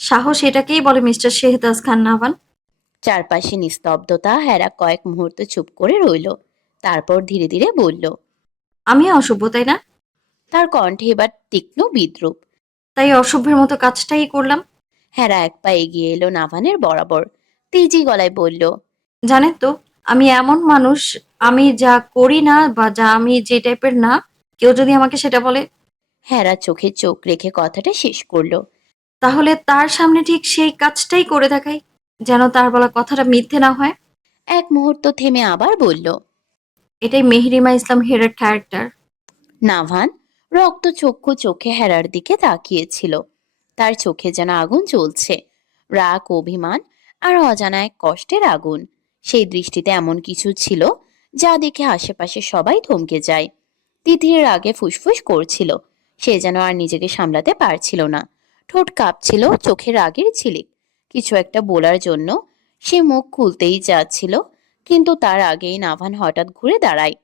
সাহস এটাকেই বলে মিস্টার শেহতাজ খান নাভান। চারপাশে নিস্তব্ধতা। হেরা কয়েক মুহূর্ত চুপ করে রইল, তারপর ধীরে ধীরে বলল। আমি অসভ্য, তাই না? তার কণ্ঠে এবার তীক্ষ্ণ বিদ্রুপ। তাই অসভ্যের মতো কাজটাই করলাম। হেরা এক পা এগিয়ে এলো নাভানের বরাবর, তেজি গলায় বলল। জানেন তো, আমি এমন মানুষ, আমি যা করি না বা যা আমি যে টাইপের না, কেউ যদি আমাকে সেটা বলে, হেরা চোখে চোখ রেখে কথাটা শেষ করলো। তাহলে তার সামনে ঠিক সেই কাজটাই করে দেখাই, যেন তার বলা কথাটা মিথ্যে না হয়। এক মুহূর্ত থেমে আবার বলল। এটাই মেহরিমা ইসলাম হেরার ক্যারেক্টার। নাভান রক্তচক্ষু চোখে হেরার দিকে তাকিয়েছিল। তার চোখে যেন আগুন জ্বলছে, রাগ, অভিমান আর অজানা এক কষ্টের আগুন। সেই দৃষ্টিতে এমন কিছু ছিল যা দেখে আশেপাশে সবাই থমকে যায়। তিথির রাগে ফুসফুস করছিল, সে যেন আর নিজেকে সামলাতে পারছিল না। ঠোঁট কাঁপছিল, চোখে রাগের ঝিলিক। কিছু একটা বলার জন্য সে মুখ খুলতেই যাচ্ছিল, কিন্তু তার আগেই নাভান হঠাৎ ঘুরে দাঁড়ায়।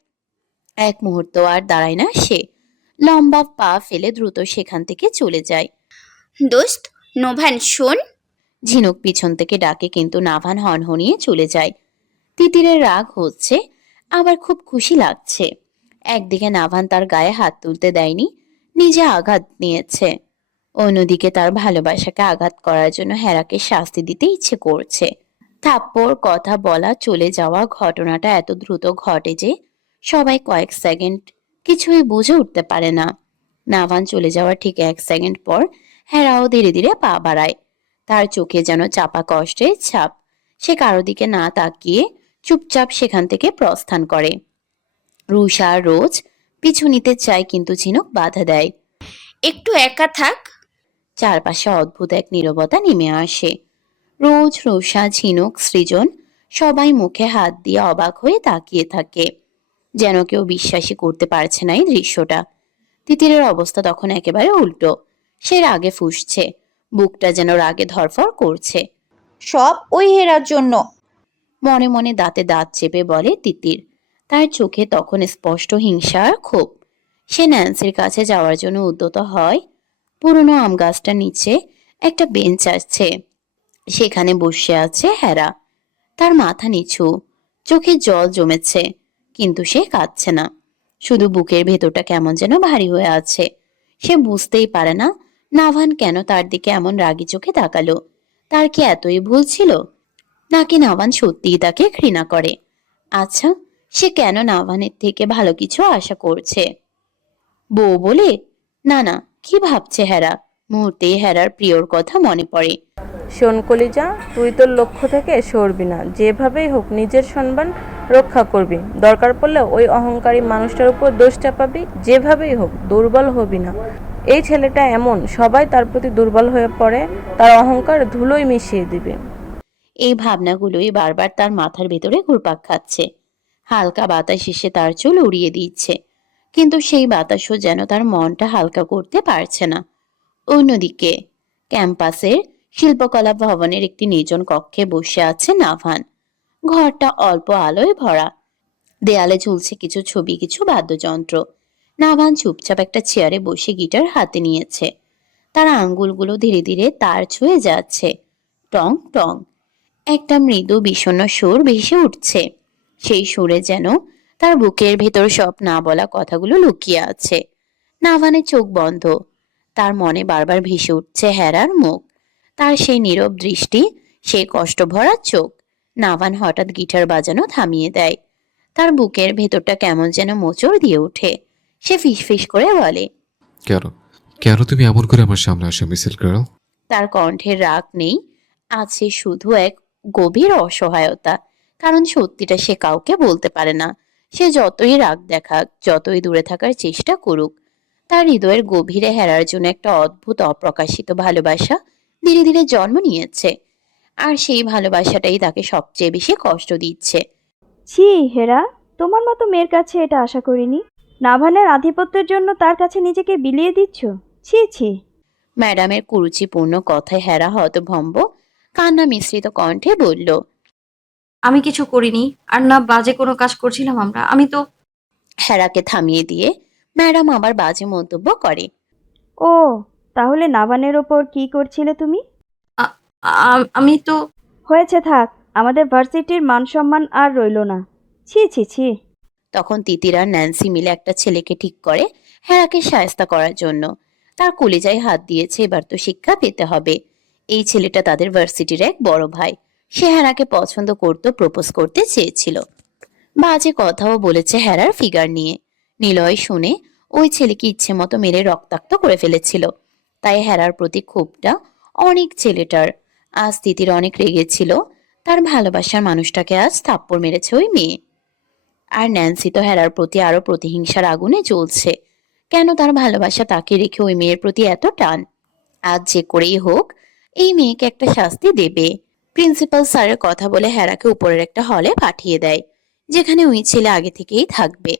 এক মুহূর্ত আর দাঁড়ায় না সে, লম্বা পা ফেলে দ্রুত সেখান থেকে চলে যায়। দোস্ত, নোভান শোন। ঝিনুক পিছন থেকে ডাকে, কিন্তু নাভান হনহনিয়ে চলে যায়। তিতিরের রাগ হচ্ছে, আবার খুব খুশি লাগছে। একদিকে নাভান তার গায়ে হাত তুলতে দেয়নি, নিজে আঘাত নিয়েছে। অন্যদিকে তার ভালোবাসাকে আঘাত করার জন্য হেরাকে শাস্তি দিতে ইচ্ছে করছে। থাপ্পড়, কথা বলা, চলে যাওয়া, ঘটনাটা এত দ্রুত ঘটে যে সবাই কয়েক সেকেন্ড কিছুই বুঝে উঠতে পারে না। নাভান চলে যাওয়ার ঠিক 1 সেকেন্ড পর হেরাও ধীরে ধীরে পা বাড়ায়। তার চোখে যেন চাপা কষ্টের ছাপ। সে কারো দিকে না তাকিয়ে চুপচাপ সেখান থেকে প্রস্থান করে। রুষা রোজ পিছু নিতে চায়, কিন্তু ঝিনুক বাধা দেয়। একটু একা থাক। চারপাশে অদ্ভুত এক নীরবতা নেমে আসে। রোজ, রুষা, ঝিনুক, সৃজন সবাই মুখে হাত দিয়ে অবাক হয়ে তাকিয়ে থাকে, যেন কেউ বিশ্বাসই করতে পারছে না এই দৃশ্যটা। তিতিরের অবস্থা তখন একেবারে উল্টো। সে রাগে ফুঁসছে, বুকটা যেন রাগে ধরফর করছে। সব ওই হেরার জন্য। মনে মনে দাঁতে দাঁত চেপে বলে তিতির। তার চোখে তখন স্পষ্ট হিংসা আর ক্ষোভ। সে ন্যান্সির কাছে যাওয়ার জন্য উদ্যত হয়। পুরনো আম গাছটার নিচে একটা বেঞ্চ আছে, সেখানে বসে আছে হেরা। তার মাথা নিচু, চোখে জল জমেছে, কিন্তু সে কাঁদছে না। শুধু বুকের ভেতরটা কেমন যেন ভারী হয়ে আছে। সে বুঝতেই পারে না নাভান কেন তার দিকে এমন রাগী চোখে তাকালো। তার কি এতই ভুল ছিল, নাকি নাভান সত্যিই তাকে ঘৃণা করে? আচ্ছা, সে কেন নাভানের থেকে ভালো কিছু আশা করছে? বউ বলে? না না, কি ভাবছে হেরা? মুহূর্তেই হেরার প্রিয়র কথা মনে পড়ে। শোন কলিজা, তুই তোর লক্ষ্য থেকে সরবি না। যেভাবেই হোক নিজের সম্মান রক্ষা করবি। দরকার পড়লে ওই অহংকারী মানুষটার উপর দোষ চাপাবি। যেভাবেই হোক দুর্বল হবি না। এই ছেলেটা এমন, সবাই তার প্রতি দুর্বল হয়ে পড়ে, তার অহংকার ধুলোয় মিশিয়ে দিবে। এই ভাবনাগুলোই বারবার তার মাথার ভেতরে ঘুরপাক খাচ্ছে। হালকা বাতাস এসে তার চুল উড়িয়ে দিচ্ছে, কিন্তু সেই বাতাসও যেন তার মনটা হালকা করতে পারছে না। অন্যদিকে ক্যাম্পাসের শিল্পকলা ভবনের একটি নির্জন কক্ষে বসে আছে নাভান। ঘরটা অল্প আলোয় ভরা। দেয়ালে ঝুলছে কিছু ছবি, কিছু বাদ্যযন্ত্র। নাভান চুপচাপ একটা চেয়ারে বসে গিটার হাতে নিয়েছে। তার আঙ্গুলগুলো ধীরে ধীরে তার ছুঁয়ে যাচ্ছে। টং টং একটা মৃদু বিষণ্ণ সুর ভেসে উঠছে। সেই সুরে যেন তার বুকের ভেতর সব না বলা কথাগুলো লুকিয়ে আছে। নাভানের চোখ বন্ধ। তার মনে বারবার ভেসে উঠছে হেরার মুখ, তার সেই নীরব দৃষ্টি, সেই কষ্ট ভরা চোখ। নাভান হঠাৎ গিটার বাজানো থামিয়ে দেয়। তার বুকের ভেতরটা কেমন যেন মোচড় দিয়ে ওঠে। সে ফিসফিস করে বলে, কেন কেন তুমি এমন করে আমার সামনে আসো মিসেস গার্ল? তার কণ্ঠের রাগ নেই, আছে শুধু এক গভীর অসহায়তা। কারণ সত্যিটা সে কাউকে বলতে পারে না। সে যতই রাগ দেখাক, যতই দূরে থাকার চেষ্টা করুক, তার হৃদয়ের গভীরে হেরার জন্য একটা অদ্ভুত অপ্রকাশিত ভালোবাসা ধীরে ধীরে জন্ম নিয়েছে। আর সেই ভালোবাসাটাই তাকে সবচেয়ে বেশি কষ্ট দিচ্ছে। ছি হেরা, তোমার মতো মেয়ের কাছে এটা আশা করিনি। নাভানের আধিপত্যের জন্য তার কাছে নিজেকে বিলিয়ে দিচ্ছ। ছি ছি। ম্যাডামের কুরুচিপূর্ণ কথায় হেরা হতভম্ব, কান্না মিশ্রিত কণ্ঠে বলল। আমি কিছু করিনি, আর না বাজে কোনো কাজ করছিলাম আমরা। আমি তো হেরাকে থামিয়ে দিয়ে ম্যাডাম আবার বাজে মন্তব্য করে। ও, তাহলে নাভানের ওপর কি করছিলে তুমি? আমি তো হয়েছে, থাক। আমাদের ভার্সিটির মান সম্মান আর রইল না। ছি ছি ছি। তখন তিতির আর ন্যান্সি মিলে একটা ছেলেকে ঠিক করে হেরাকে শায়েস্তা করার জন্য। তার কলিজায় হাত দিয়েছে, এবার তো শিক্ষা পেতে হবে। এই ছেলেটা তাদের ভার্সিটির এক বড় ভাই। সে হেরাকে পছন্দ করত, প্রপোজ করতে চেয়েছিল। বাজে কথাও বলেছে হেরার ফিগার নিয়ে। নিলয় শুনে ওই ছেলেকে ইচ্ছে মতো মেরে রক্তাক্ত করে ফেলেছিল। তাই হেরার প্রতি ক্ষোভটা অনেক ছেলেটার। আজ তিতির অনেক রেগেছিল। তার ভালোবাসার মানুষটাকে আজ থাপ্পড় মেরেছে ওই মেয়ে। আর ন্যান্সি তো হেরার প্রতি আরো প্রতিহিংসার আগুনে জ্বলছে। কেন তার ভালোবাসা তাকে রেখে ওই মেয়ের প্রতি এত টান? আজ যে করেই হোক এই মেয়েকে একটা শাস্তি দেবে। প্রিন্সিপাল স্যারের কথা বলে হেরাকে উপরের একটা হলে পাঠিয়ে দেয়, যেখানে ওই ছেলে আগে থেকেই থাকবে।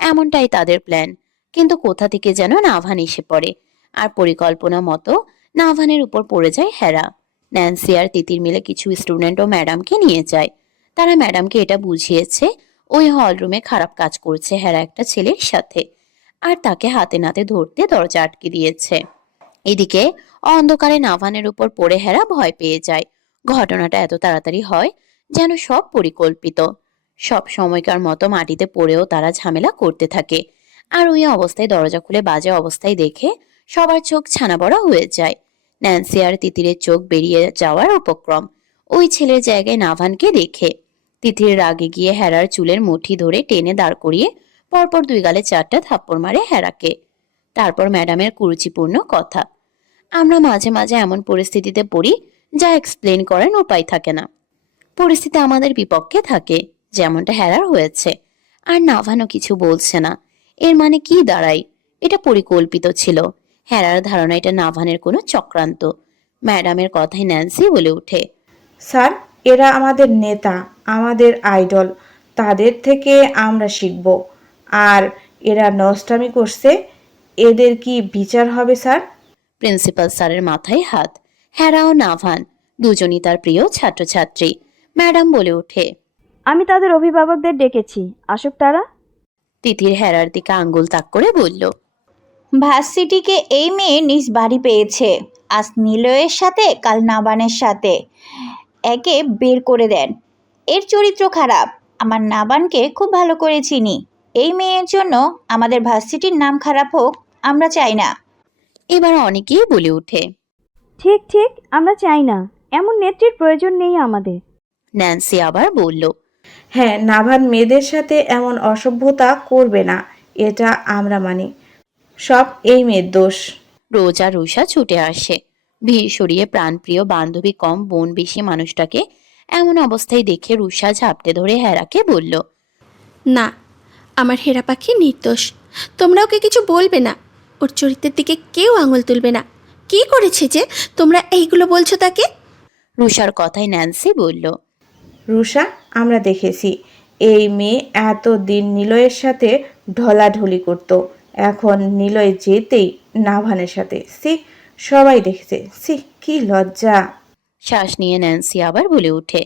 এমনটাই তাদের প্ল্যান। কিন্তু কোথা থেকে যেন নাভান এসে পড়ে, আর পরিকল্পনা মতো নাভানের উপর পড়ে যায় হেরা। ন্যান্সি আর তিতির মিলে কিছু স্টুডেন্ট ও ম্যাডামকে নিয়ে যায়। তারা ম্যাডামকে এটা বুঝিয়েছে ওই হল রুমে খারাপ কাজ করছে হেরা একটা ছেলের সাথে, আর তাকে হাতে নাতে ধরতে দরজা আটকে দিয়েছে। এদিকে অন্ধকারে নাভানের উপর পড়ে হেরা ভয় পেয়ে যায়। ঘটনাটা এত তাড়াতাড়ি হয় যেন সব পরিকল্পিত। সব সময়কার মতো মাটিতে পড়েও তারা ঝামেলা করতে থাকে। আর ওই অবস্থায় দরজা খুলে বাজে অবস্থায় দেখে সবার চোখ ছানা বড়া হয়ে যায়। ন্যান্সি আর তিতিরের চোখ বেরিয়ে যাওয়ার উপক্রম ওই ছেলের জায়গায় নাভানকে দেখে। তিতির রাগে গিয়ে হেরার চুলের মুঠি ধরে টেনে দাঁড় করিয়ে পরপর 2 গালে 4টা থাপ্পড় মারে হেরাকে। তারপর ম্যাডামের কুরুচিপূর্ণ কথা। আমরা মাঝে মাঝে এমন পরিস্থিতিতে পড়ি যা এক্সপ্লেন করার উপায় থাকে না। পরিস্থিতি আমাদের বিপক্ষে থাকে, যেমনটা হেরার হয়েছে। আর নাভানও কিছু বলছে না। এর মানে কি দাঁড়ায়? এটা পরিকল্পিত ছিল। হেরার ধারণা এটা নাভানের কোনো চক্রান্ত। ম্যাডামের কথায় ন্যান্সি বলে ওঠে, স্যার, এরা আমাদের নেতা, আমাদের আইডল। তাদের থেকে আমরা শিখব। আর এরা নষ্টামি করছে, এদের কি বিচার হবে স্যার? প্রিন্সিপাল স্যারের মাথায় হাত। হেরা ও নাভান দুজনই তার প্রিয় ছাত্রছাত্রী। ম্যাডাম বলে ওঠে, আমি তাদের অভিভাবকদের ডেকেছি, আসুক তারা। তিতির হেরার দিকে আঙ্গুল তাক করে বলল, ভার্সিটিকে এই মেয়ে নিজ বাড়ি পেয়েছে। আজ নিলয়ের সাথে কাল নাবানের সাথে একে বের করে দেন। এর চরিত্র খারাপ। আমার নাবানকে খুব ভালো করে চিনি। এই মেয়ের জন্য আমাদের ভার্সিটির নাম খারাপ হোক আমরা চাই না। এবার অনেকেই বলে ওঠে, ঠিক ঠিক, আমরা চাই না। এমন নেত্রীর প্রয়োজন নেই আমাদের। ন্যান্সি আবার বলল, হ্যাঁ, নাভান মেয়েদের সাথে এমন অসভ্যতা করবে না, এটা আমরা মানি। সব এই মেয়ের দোষ। রোজা রুষা ছুটে আসে। ভিড় সরিয়ে প্রাণপ্রিয় বান্ধবী কম বোন বেশি মানুষটাকে এমন অবস্থায় দেখে রুষা ঝাপটে ধরে হেরাকে বলল, না, আমার হেরা পাখি নির্দোষ। তোমরা ওকে কিছু বলবে না। ওর চরিত্রের দিকে কেউ আঙুল তুলবে না। কি করেছে যে তোমরা এইগুলো বলছো তাকে? রুষার কথায় ন্যান্সি বলল, রুষা, আমরা দেখেছি এই মেয়ে এতদিন নিলয়ের সাথে ঢলাঢলি করত। এখন নিলয় যেতেই নাভানের সাথে। সি, সবাই দেখেছে। সি, কি লজ্জা। শ্বাস নিয়ে ন্যান্সি আবার বলে ওঠে,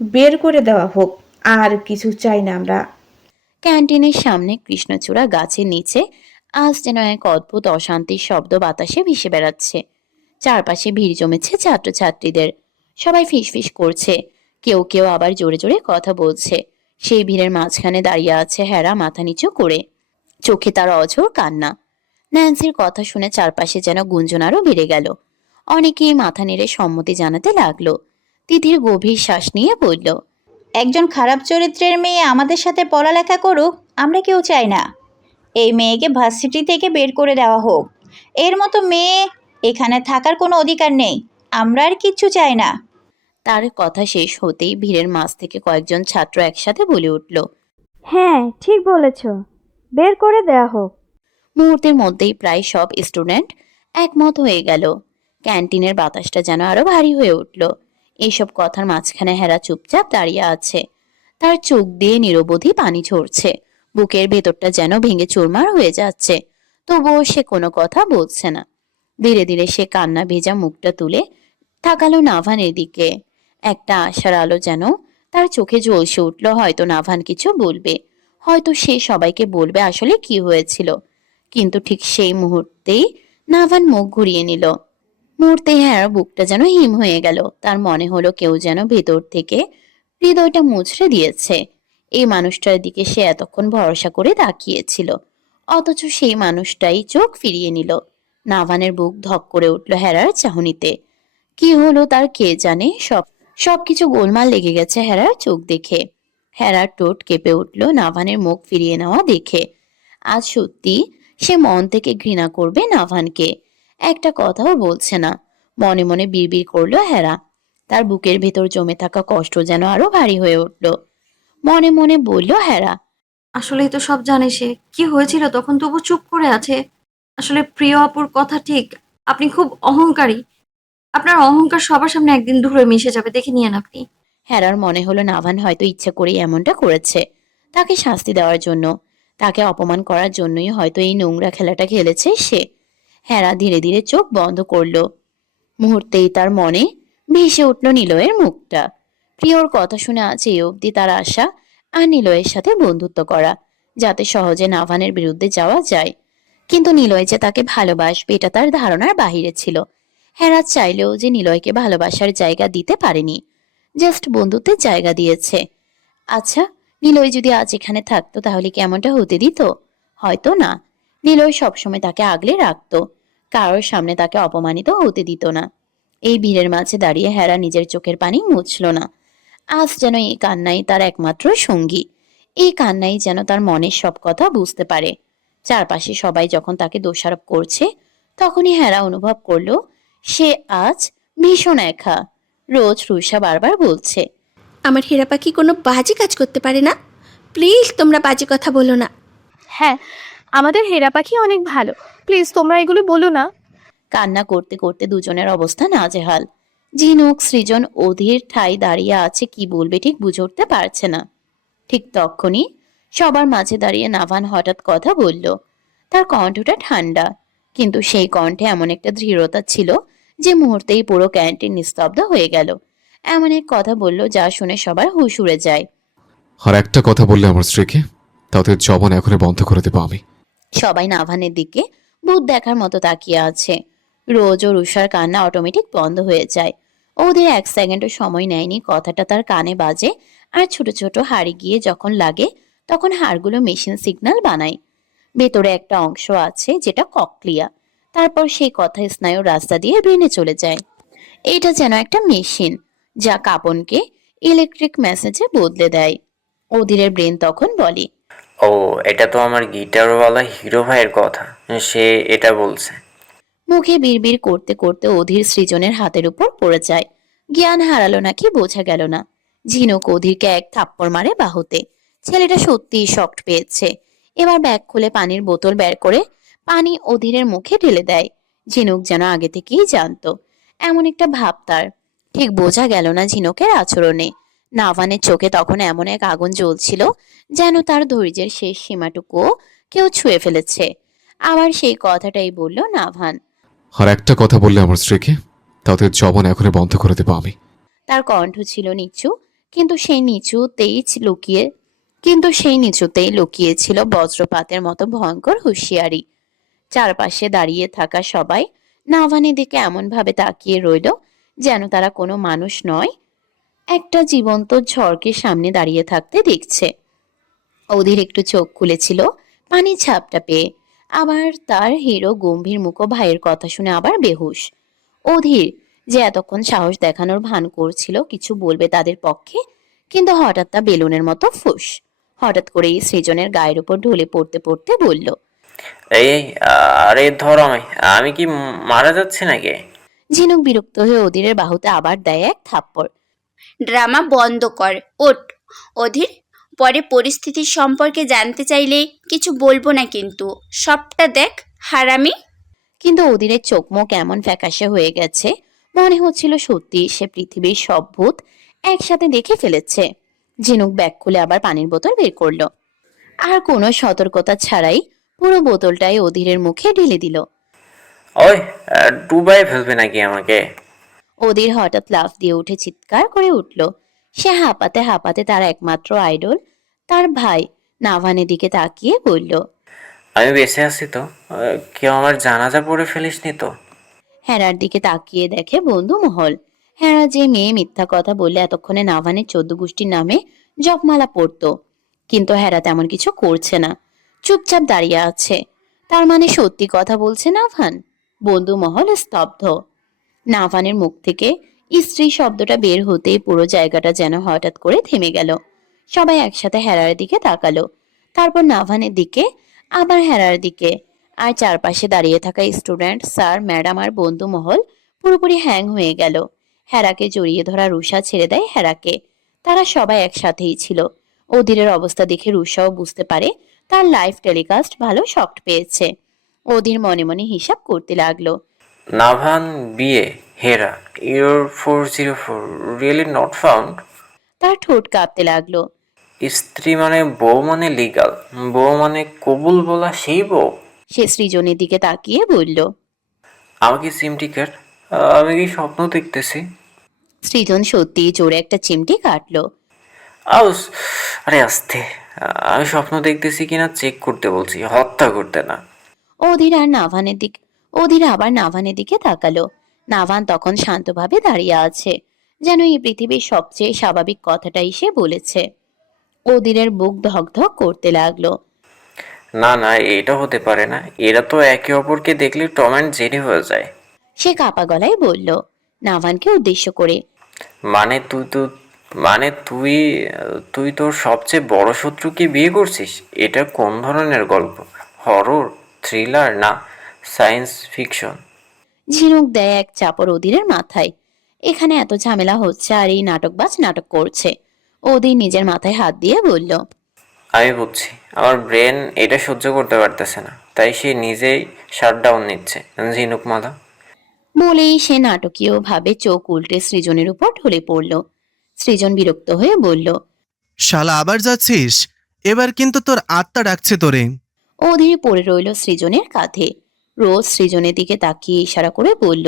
বের করে দেওয়া হোক, আর কিছু চাই না আমরা। ক্যান্টিনের সামনে কৃষ্ণচূড়া গাছের নিচে আজ যেন এক অদ্ভুত অশান্তির শব্দ বাতাসে ভেসে বেড়াচ্ছে। চারপাশে ভিড় জমেছে ছাত্রছাত্রীদের। সবাই ফিসফিস করছে, কেউ কেউ আবার জোরে জোরে কথা বলছে। সেই ভিড়ের মাঝখানে দাঁড়িয়ে আছে হেরা মাথা নিচু করে, চোখে তার অঝোর কান্না। ন্যান্সির কথা শুনে চারপাশে যেন গুঞ্জন আরো বেড়ে গেল। অনেকেই মাথা নেড়ে সম্মতি জানাতে লাগলো। তিতির গভীর শ্বাস নিয়ে বলল, একজন খারাপ চরিত্রের মেয়ে আমাদের সাথে পড়ালেখা করুক আমরা কেউ চাই না। এই মেয়েকে ভার্সিটি থেকে বের করে দেওয়া হোক। এর মতো মেয়ে এখানে থাকার কোনো অধিকার নেই। আমরা আর কিচ্ছু চাই না। তার কথা শেষ হতেই ভিড়ের মাঝ থেকে কয়েকজন ছাত্র একসাথে বলে উঠল। হ্যাঁ, ঠিক বলেছ। বের করে দেয়া হোক। মুহূর্তের মধ্যেই প্রায় সব স্টুডেন্ট একমত হয়ে গেল। ক্যান্টিনের বাতাসটা যেন আরো ভারী হয়ে উঠল। এইসব কথার মাঝখানে হেরা চুপচাপ দাঁড়িয়ে আছে। তার চোখ দিয়ে নিরবধি পানি ঝরছে। বুকের ভেতরটা যেন ভেঙে চুরমার হয়ে যাচ্ছে। তবুও সে কোনো কথা বলছে না। ধীরে ধীরে সে কান্না ভেজা মুখটা তুলে তাকালো নাভানের দিকে। একটা আশার আলো যেন তার চোখে ঝলসে উঠল। হয়তো নাভান কিছু বলবে, হয়তো সে সবাইকে বলবে আসলে কি হয়েছিল। কিন্তু ঠিক সেই মুহূর্তেই নাভান মুখ ঘুরিয়ে নিল। মুহূর্তেই হেরার বুকটা যেন হিম হয়ে গেল। তার মনে হলো কেউ যেন ভেতর থেকে হৃদয়টা মুচড়ে দিয়েছে। এই মানুষটার দিকে সে এতক্ষণ ভরসা করে তাকিয়েছিল, অথচ সেই মানুষটাই চোখ ফিরিয়ে নিল। নাভানের বুক ধক করে উঠল হেরার চাহনিতে। কি হলো তার কে জানে। সবকিছু গোলমাল লেগে গেছে হেরার চোখ দেখে। হেরার ঠোঁট কেঁপে উঠল নাভানের মুখ ফিরিয়ে নেওয়া দেখে। আজ সত্যি সে মন থেকে ঘৃণা করবে নাভানকে। একটা কথাও বলছে না, মনে মনে বিড়বিড় করলো হেরা। তার বুকের ভেতর জমে থাকা কষ্ট যেন আরো ভারী হয়ে উঠল। মনে মনে বলল হেরা, আসলেই তো সব জানে সে। কি হয়েছিল তখন তবু চুপ করে আছে। আসলে প্রিয় অপুর কথা ঠিক। আপনি খুব অহংকারী। আপনার অহংকার সবার সামনে একদিন ধুলো মিশে যাবে, দেখে নিয়েন আপনি। হেরার মনে হলো নাভান হয়তো ইচ্ছে করেই এমনটা করেছে, তাকে শাস্তি দেওয়ার জন্য, তাকে অপমান করার জন্যই হয়তো এই নোংরা খেলাটা খেলেছে সে। হেরা ধীরে ধীরে চোখ বন্ধ করলো। মুহূর্তেই তার মনে ভেসে উঠল নিলয়ের মুখটা। প্রিয়র কথা শুনে আজ এই অবধি তার আশা আর নিলয়ের সাথে বন্ধুত্ব করা, যাতে সহজে নাভানের বিরুদ্ধে যাওয়া যায়। কিন্তু নিলয় যে তাকে ভালোবাসবে এটা তার ধারণার বাহিরে ছিল। হেরা চাইলেও যে নিলয়কে ভালোবাসার জায়গা দিতে পারেনি, জাস্ট বন্ধুত্বের জায়গা দিয়েছে। আচ্ছা, নিলয় যদি আজ এখানে থাকতো তাহলে কি এমনটা হতে দিত? হয়তো না। নিলয় সবসময় তাকে আগলে রাখতো, কারোর সামনে তাকে অপমানিত হতে দিত না। এই ভিড়ের মাঝে দাঁড়িয়ে হেরা নিজের চোখের পানি মুছল না। আজ যেন এই কান্নাই তার একমাত্র সঙ্গী। এই কান্নাই যেন তার মনের সব কথা বুঝতে পারে। চারপাশে সবাই যখন তাকে দোষারোপ করছে, তখনই হেরা অনুভব করলো সে আজ ভীষণ একা। রোজ রুষা বারবার বলছে, আমার হীরা পাখি কোনো বাজে কাজ করতে পারে না। প্লিজ তোমরা বাজে কথা বলো না। হ্যাঁ, আমাদের হেরা পাখি অনেক ভালো, প্লিজ তোমরা এগুলো বলো না। কান্না করতে করতে দুজনের অবস্থা নাজেহাল। ঝিনুক, সৃজন অধীর ঠাই দাঁড়িয়ে আছে, কি বলবে ঠিক বুঝে উঠতে পারছে না। ঠিক তখনই সবার মাঝে দাঁড়িয়ে নাভান হঠাৎ কথা বলল। তার কণ্ঠটা ঠান্ডা, কিন্তু সেই কণ্ঠে এমন একটা দৃঢ়তা ছিল যে মুহূর্তেই পুরো ক্যান্টিন নিস্তব্ধ হয়ে গেল। এমন এক কথা বলল যা শুনে সবার হুঁশ উড়ে যায়। আর একটা কথা বললে আমার স্ত্রীকে, তাদের জবান এখনই বন্ধ করে দেবো আমি। সবাই নাভানের দিকে ভূত দেখার মতো তাকিয়ে আছে। রোজ ও রুষার কান্না অটোমেটিক বন্ধ হয়ে যায়। ওদের এক সেকেন্ডও সময় নেয়নি, কথাটা তার কানে বাজে আর ছোট ছোট হাড়ে গিয়ে যখন লাগে তখন হাড়গুলো মেশিন সিগন্যাল বানায়। ভেতরে একটা অংশ আছে যেটা ককলিয়া, তারপর সেই কথা স্নায়ুর রাস্তা দিয়ে ব্রেনে চলে যায়। এটা যেন একটা মেশিন যা কাঁপনকে ইলেকট্রিক মেসেজে বদলে দেয়। অধীরের ব্রেন তখন বলে, ও, এটা তো আমার গিটারওয়ালা হিরো ভাইয়ের কথা, সে এটা বলছে। মুখে বিড়বিড় করতে করতে অধীর সৃজনের হাতের উপর পড়ে যায়। জ্ঞান হারালো নাকি বোঝা গেল না। ঝিনুক অধীরকে এক থাপ্পড় মারে বাহুতে। ছেলেটা সত্যিই শক্ট পেয়েছে। এবার ব্যাগ খুলে পানির বোতল বের করে পানি অধীরের মুখে ঢেলে দেয়। ঝিনুক যেন আগে থেকেই জানতো, এমন একটা ভাব তার। ঠিক বোঝা গেল না ঝিনুকের আচরণে। নাভানের চোখে তখন এমন এক আগুন জ্বলছিল যেন তার ধৈর্যের শেষ সীমাটুকুও কেউ ছুঁয়ে ফেলেছে। আবার সেই কথাটাই বলল নাভান। আর একটা কথা বললে আমার স্ত্রীকে, তাদের জবান এখনই বন্ধ করে দেবো আমি। তার কণ্ঠ ছিল নিচু, কিন্তু সেই নিচুতেই লুকিয়েছিল বজ্রপাতের মতো ভয়ঙ্কর হুঁশিয়ারি। চারপাশে দাঁড়িয়ে থাকা সবাই নাভানের দিকে এমন ভাবে তাকিয়ে রইল যেন তারা কোনো মানুষ নয়, একটা জীবন্ত ঝড়কে সামনে দাঁড়িয়ে থাকতে দেখছে। অধীর একটু চোখ খুলেছিল পানির ছাপটা পেয়ে। আবার তার হিরো গম্ভীর মুখ ভাইয়ের কথা শুনে আবার বেহুশ। অধীর যে এতক্ষণ সাহস দেখানোর ভান করছিল কিছু বলবে তাদের পক্ষে, কিন্তু হঠাৎ তা বেলুনের মতো ফুস। হঠাৎ করেই সৃজনের গায়ের উপর ঢলে পড়তে পড়তে বলল, এই এই, আরে ধর আমায়, আমি কি মারা যাচ্ছি নাকি? ঝিনুক বিরক্ত হয়ে অধীরের বাহুতে আবার দেয় এক থাপ্পড়। ড্রামা বন্ধ কর, ওঠ। অধীর, পরে পরিস্থিতির সম্পর্কে জানতে চাইলে কিছু বলবো না, কিন্তু সবটা দেখ হারামি। কিন্তু অধীরের চোখ মুখ এমন ফ্যাকাশে হয়ে গেছে, মনে হচ্ছিল সত্যি সে পৃথিবীর সব ভূত একসাথে দেখে ফেলেছে। ঝিনুক ব্যাগ খুলে আবার পানির বোতল বের করলো, আর কোনো সতর্কতা ছাড়াই পুরো বোতলটাই অধীরের মুখে ঢেলে দিল। ওই, ডুবাই ফেলবে নাকি আমাকে? অধীর হঠাৎ লাফ দিয়ে উঠে চিৎকার করে উঠল। সে হাঁপাতে হাঁপাতে তার একমাত্র আইডল, তার ভাই নাভানের দিকে তাকিয়ে বলল, আমি বেঁচে আছি তো? কেউ আমার জানাজা পড়ে ফেলিসনি তো? হেরার দিকে তাকিয়ে দেখে বন্ধু মহল। হেরা যে মেয়ে মিথ্যা কথা বললে এতক্ষণে নাভানের 14 গোষ্ঠীর নামে জপমালা পড়তো, কিন্তু হেরা তেমন কিছু করছে না, চুপচাপ দাঁড়িয়ে আছে। তার মানে সত্যি কথা বলছে নাভান? বন্ধু মহল স্তব্ধ। নাভানের মুখ থেকে স্ত্রী শব্দটা বের হতেই পুরো জায়গাটা যেন হঠাৎ করে থেমে গেল। সবাই একসাথে হেরার দিকে তাকালো, তারপর নাভানের দিকে, আবার হেরার দিকে। আর চারপাশে দাঁড়িয়ে থাকা স্টুডেন্ট, স্যার, ম্যাডাম আর বন্ধু মহল পুরোপুরি হ্যাং হয়ে গেল। হেরাকে জড়িয়ে ধরা রুষা ছেড়ে দেয় হেরাকে। তারা সবাই একসাথেই ছিল। অধীরের অবস্থা দেখে রুষাও বুঝতে পারে তার লাইভ টেলিকাস্ট ভালো শক্ট পেয়েছে। অধীর মনে মনে হিসাব করতে লাগলো। নাভান বিয়ে, হেরা, ইউর 404 রিয়েলি নট ফাউন্ড। তার ঠোঁট কাঁপতে লাগলো। স্ত্রী মানে বউ মানে লিগাল, বউ মানে কবুল বলা সেই বউ। সে সৃজনের দিকে তাকিয়ে বলল। আমাকে সিম টিকেট, আমি কি স্বপ্ন দেখতেছি? সৃজন সত্যি জোরে একটা চিমটি কাটলো। আউস, আরে আস্তে। আমি স্বপ্ন দেখতেছি কিনা চেক করতে বলছি, হত্যা করতে না। অধীর আবার নাভানের দিকে তাকালো। নাভান তখন শান্তভাবে দাঁড়িয়ে আছে, যেন এই পৃথিবীর সবচেয়ে স্বাভাবিক কথাটাই সে বলেছে। অধীরের বুক ধক ধক করতে লাগলো। না না, এটা হতে পারে না। এরা তো একে অপরকে দেখলে টম অ্যান্ড জেরি হয়ে যায়। সে কাপা গলায় বলল, নাভানকে উদ্দেশ্য করে। মানে তুই তো মানে তুই তুই তোর সবচেয়ে বড় শত্রুকে বিয়ে করছিস? এটা কোন ধরনের গল্প? হরর, থ্রিলার না সায়েন্স ফিকশন? ঝিনুক দেয় এক চাপড় অধীরের মাথায়। এখানে এত ঝামেলা হচ্ছে আর এই নাটকবাজ নাটক করছে। অধীর নিজের মাথায় হাত দিয়ে বলল, আমি বুঝছি, আমার ব্রেন এটা সহ্য করতে পারতেছে না, তাই সে নিজেই শাটডাউন নিচ্ছে। ঝিনুক মালা। বলেই সে নাটকীয় ভাবে চোখ উল্টে সৃজনের উপর ঢলে পড়ল। সৃজন বিরক্ত হয়ে বলল, শালা আবার যাচ্ছিস? এবার কিন্তু তোর আত্মা ডাকছে তোরে। অধীর পড়ে রইল সৃজনের কাঁধে। রোজ সৃজনের দিকে তাকিয়ে ইশারা করে বলল,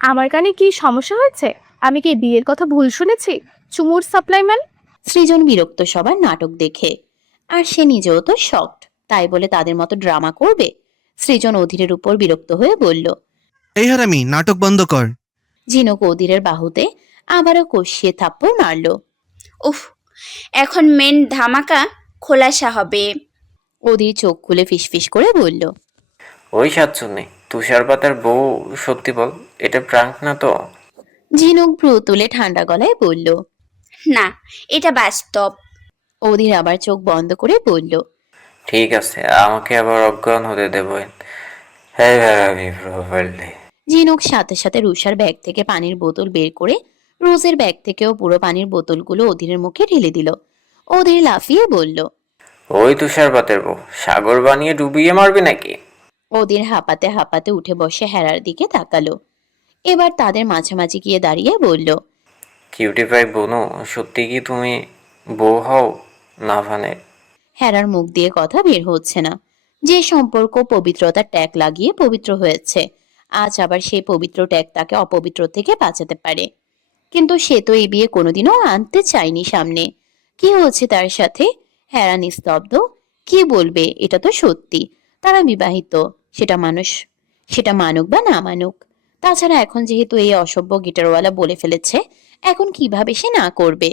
আমার কানে কি সমস্যা হয়েছে? আমি কি বিয়ের কথা ভুল শুনেছি? চুমুর সাপ্লাই ম্যান। সৃজন বিরক্ত সবার নাটক দেখে, আর সে নিজেও তো শকড, তাই বলে তাদের মতো ড্রামা করবে? সৃজন অধীরের উপর বিরক্ত হয়ে বলল। এই হারামি, নাটক বন্ধ কর। ঝিনুক অধীরের বাহুতে আবারও কষিয়ে থাপ্পড় মারল। উফ, এখন মেন ধামাকা খোলাসা হবে। অধীর চোখ খুলে ফিসফিস করে বলল, ওই সাতচুন্নি তুষারপাতের বউ, সত্যি বল, এটা প্রাঙ্ক না তো? ঝিনুক ভ্রু তুলে ঠান্ডা গলায় বলল, না, এটা বাস্তব। অধীর আবার চোখ বন্ধ করে বলল, ঠিক আছে, আমাকে আবার অজ্ঞান হতে দেবেন। হ্যাঁ ভাবি প্রপারলি। ঝিনুক সাথে সাথে রুষার ব্যাগ থেকে পানির বোতল বের করে রোজের ব্যাগ থেকেও পুরো পানির বোতলগুলো অধীরের মুখে ঢেলে দিল। অধীর লাফিয়ে বলল, ওই তুষারপাতের বউ, সাগর বানিয়ে ডুবিয়ে মারবে নাকি? অধীর হাঁপাতে হাঁপাতে উঠে বসে হেরার দিকে তাকালো। এবার তাদের মাঝামাঝি গিয়ে দাঁড়িয়ে বলল, কিউটিফাই বোনো, সত্যি কি তুমি বউ হও নাভানের? হেরার মুখ দিয়ে কথা বের হচ্ছে না। যে সম্পর্ক পবিত্রতার ট্যাগ লাগিয়ে পবিত্র হয়েছে, আজ আবার সেই পবিত্র ট্যাগ তাকে অপবিত্র থেকে বাঁচাতে পারে। কিন্তু সে তো এই বিয়ে কোনোদিনও আনতে চায়নি সামনে। কি হচ্ছে তার সাথে? হেরা নিস্তব্ধ। কি বলবে? এটা তো সত্যি, তারা বিবাহিত। সেটা মানুক বা না মানুক। তাছাড়া এখন যেহেতু এই অসভ্য গিটারওয়ালা বলে ফেলেছে, এখন কিভাবে সে না করবে?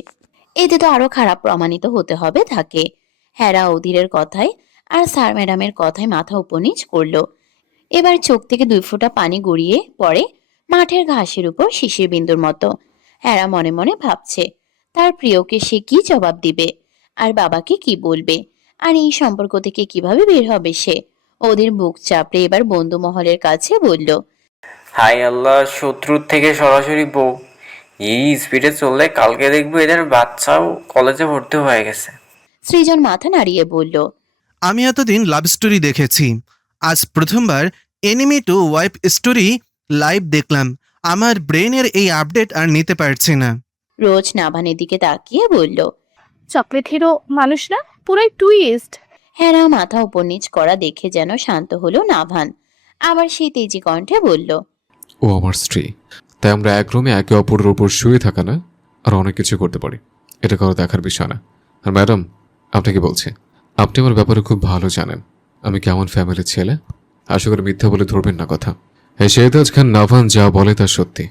এতে তো আরো খারাপ প্রমাণিত হতে হবে তাকে। হেরা অধীরের কথায় আর স্যার ম্যাডামের কথায় মাথা উপনিচ করলো। এবার চোখ থেকে 2 ফোঁটা পানি গড়িয়ে পড়ে মাঠের ঘাসের উপর শিশির বিন্দুর মতো। হেরা মনে মনে ভাবছে, তার প্রিয়কে সে কি জবাব দিবে, আর বাবাকে কি বলবে, আর এই সম্পর্ক থেকে কিভাবে বের হবে সে। ওদের বুক চাপড়ে এবার বন্ধু মহলের কাছে বলল, হাই আল্লাহ, শত্রুর থেকে সরাসরি বউ। এই স্পিডে চললে কালকে দেখবো এদের বাচ্চাও কলেজে ভর্তি হয়ে গেছে। সৃজন মাথা নাড়িয়ে বলল, আমি এতদিন লাভ স্টোরি দেখেছি, আজ প্রথমবার enemy to wife story live দেখলাম। আমার ব্রেনের এই আপডেট আর নিতে পারছি না। রোজ নাভানের দিকে তাকিয়ে বলল, চকলেট হিরো মানুষ না, পুরাই টুইস্ট। হেরা মাথা উপর নিচ করা দেখে যেন শান্ত হলো নাভান। আবার সেই তেজি কণ্ঠে বলল, ও আমার স্ত্রী, তাই আমরা এক রুমে একে অপরের উপর শুয়ে থাকা না আর অনেক কিছু করতে পারি, এটা কারো দেখার বিষয় না। আর ম্যাডাম, আপনাকে বলছি, আপনি আমার ব্যাপারে খুব ভালো জানেন। আমি কেমন ফ্যামিলির ছেলে। আশা করি মিথ্যা বলে ধরবেন না কথা। হ্যাঁ, শেহতাজ খান নাভান যা বলে তা সত্যি।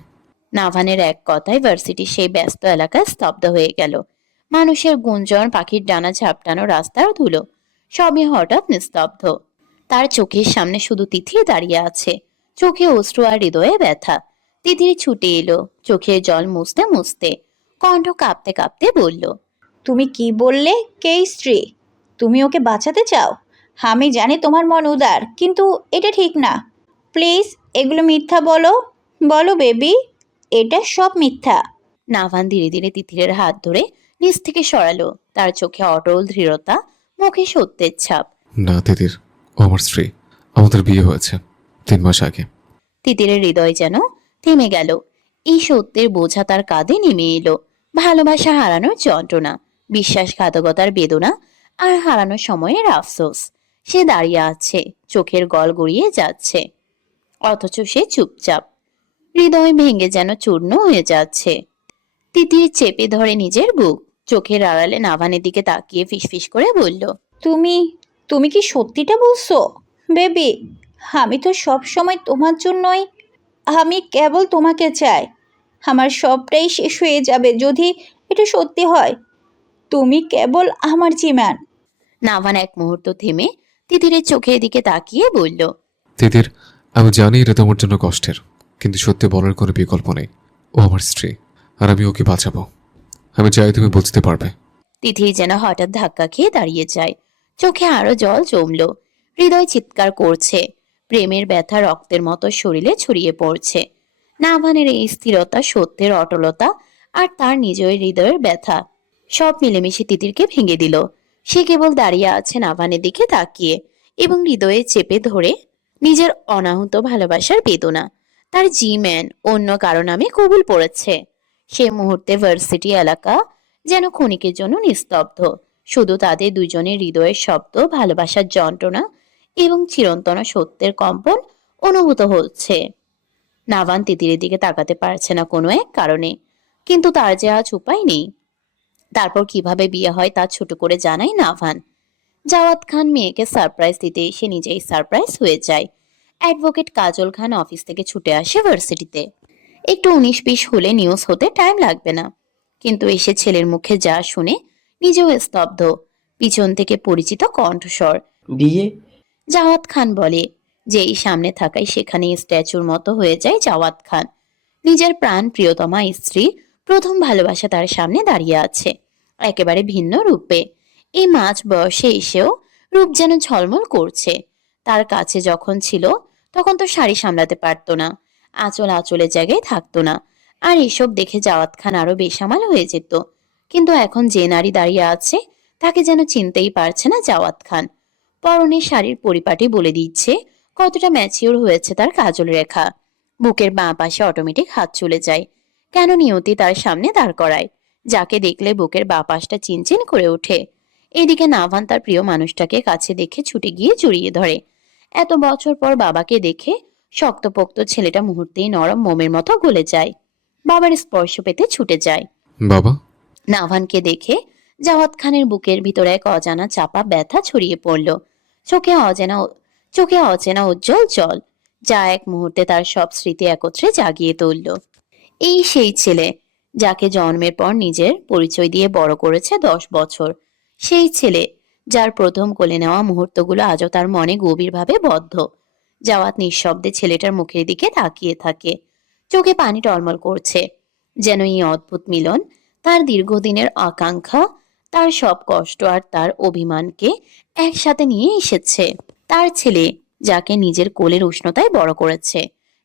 নাভানের এক কথায় ভার্সিটির সেই ব্যস্ত এলাকা স্তব্ধ হয়ে গেল। মানুষের গুঞ্জন, পাখির ডানা ঝাপটানো, রাস্তার ধুলো, সবই হঠাৎ নিস্তব্ধ। তার চোখের সামনে শুধু তিথি দাঁড়িয়ে আছে, চোখে অশ্রু আর হৃদয়ে ব্যথা। তিথির ছুটে এলো, চোখের জল মুছতে মুছতে, কণ্ঠ কাঁপতে কাঁপতে বলল, তুমি কি বললে? কে স্ত্রী? তুমি ওকে বাঁচাতে চাও? আমি জানি তোমার মন উদার, কিন্তু এটা ঠিক না। প্লিজ এগুলো মিথ্যা বলো, বলো বেবি, এটা সব মিথ্যা। নাভান ধীরে ধীরে তিতিরের হাত ধরে নিচ থেকে সরালো, তার চোখে অটল দৃঢ়তা, মুখে সত্যের ছাপ। না তিতির, ও আমার স্ত্রী। আমাদের বিয়ে হয়েছে 3 মাস আগে। তিতিরের হৃদয় যেন থেমে গেল। এই সত্যের বোঝা তার কাঁধে নেমে এলো। ভালোবাসা হারানোর যন্ত্রণা, বিশ্বাসঘাতকতার বেদনা, আর হারানোর সময়ের আফসোস। সে দাঁড়িয়ে আছে, চোখের গল গড়িয়ে যাচ্ছে, অথচ সে চুপচাপ। হৃদয় ভেঙে যেন চূর্ণ হয়ে যাচ্ছে। তিতির চেপে ধরে নিজের বুক, চোখের আড়ালে নাভানের দিকে তাকিয়ে ফিসফিস করে বলল, তুমি তুমি কি সত্যিটা বলছো বেবি? আমি তো সব সময় তোমার জন্যই, আমি কেবল তোমাকে চাই। আমার সবটাই শেষ হয়ে যাবে যদি এটা সত্যি হয়। তুমি কেবল আমার জিমান। নাভান এক মুহূর্ত থেমে তিতিরের চোখের দিকে তাকিয়ে বলল, তিতির, আমি জানি এটা তোমার জন্য কষ্টের, কিন্তু সত্যি বলার কোনো বিকল্প নেই। ও আমার স্ত্রী, আর আমি ওকে বাঁচাবো। আমি চাই তুমি বুঝতে পারবে। তিথির যেন হঠাৎ ধাক্কা খেয়ে দাঁড়িয়ে যায়, চোখে আরো জল জমলো, হৃদয় চিৎকার করছে, প্রেমের ব্যথা রক্তের মতো শরীরে ছড়িয়ে পড়ছে। নাভানের এই স্থিরতা, সত্যের অটলতা, আর তার নিজের হৃদয়ের ব্যথা, সব মিলেমিশে তিতিরকে ভেঙে দিল। সে কেবল দাঁড়িয়ে আছে নাভানের দিকে তাকিয়ে, এবং হৃদয়ে চেপে ধরে নিজের অনাহুত ভালোবাসার বেদনা। তার জি ম্যান অন্য কারো নামে কবুল পড়েছে। সে মুহূর্তে ভার্সিটি এলাকা যেন ক্ষণিকের জন্য নিস্তব্ধ। শুধু তাদের দুজনের হৃদয়ের শব্দ, ভালোবাসার যন্ত্রণা এবং চিরন্তন সত্যের কম্পন অনুভূত হচ্ছে। নাভান তিতিরের দিকে তাকাতে পারছে না কোনো এক কারণে, কিন্তু তার যে আজ উপায় নেই। তারপর কিভাবে বিয়ে হয় তা ছোট করে জানাই নাভান। জাওয়াত খান মেয়েকে সারপ্রাইজ দিতে এসে নিজেই সারপ্রাইজ হয়ে যায়। অ্যাডভোকেট কাজল খান অফিস থেকে ছুটে আসে ভার্সিটিতে। একটু 19-20 হলে নিউজ হতে টাইম লাগবে না, কিন্তু এসে ছেলের মুখে যা শুনে নিজেও স্তব্ধ। পিছন থেকে পরিচিত কণ্ঠস্বর, বিয়ে? জাওয়াত খান বলে। যেই সামনে থাকায় সেখানে স্ট্যাচুর মতো হয়ে যায় জাওয়াত খান। নিজের প্রাণ প্রিয়তমা স্ত্রী, প্রথম ভালোবাসা তার সামনে দাঁড়িয়ে আছে, একেবারে ভিন্ন রূপে। এই মাঝ বয়সে এসেও রূপ যেন ঝলমল করছে। তার কাছে যখন ছিল তখন তো শাড়ি সামলাতে পারতো না, আঁচল আঁচলের জায়গায় থাকতো না। আর এসব দেখে জাওয়াত খান আরো বেসামাল হয়ে যেত। কিন্তু এখন যে নারী দাঁড়িয়ে আছে তাকে যেন চিনতেই পারছে না জাওয়াত খান। পরনে শাড়ির পরিপাটি বলে দিচ্ছে কতটা ম্যাচিওর হয়েছে তার কাজল রেখা। বুকের বাঁ পাশে অটোমেটিক হাত চলে যায়। কেন নিয়তি তার সামনে দাঁড় করায়, যাকে দেখলে বুকের বাঁ পাশটা চিনচিন করে ওঠে। এদিকে নাভান তার প্রিয় মানুষটাকে কাছে দেখে ছুটে গিয়ে জড়িয়ে ধরে। এত বছর পর বাবাকে দেখে শক্তপোক্ত ছেলেটা মুহূর্তেই নরম মোমের মতো গলে যায়। বাবার স্পর্শ পেতে ছুটে যায়। বাবা। নাভানকে দেখে জাওয়াত খানের বুকের ভিতরে এক অজানা চাপা ব্যথা ছড়িয়ে পড়ল। চোখে অচেনা উজ্জ্বল জল, যা এক মুহূর্তে তার সব স্মৃতি একত্রে জাগিয়ে তুলল। এই সেই ছেলে যাকে জন্মের পর নিজের পরিচয় দিয়ে বড় করেছে 10 বছর। সেই ছেলে যার প্রথম কোলে নেওয়া মুহূর্তগুলো আজও তার মনে গভীরভাবে বদ্ধ। জাওয়াত নিঃশব্দে ছেলেটার মুখের দিকে তাকিয়ে থাকে, চোখে পানি টলমল করছে। যেন এই অদ্ভুত মিলন তার দীর্ঘদিনের আকাঙ্ক্ষা, তার সব কষ্ট আর তার অভিমানকে একসাথে নিয়ে এসেছে। তার ছেলে যাকে নিজের কোলের উষ্ণতায় বড় করেছে,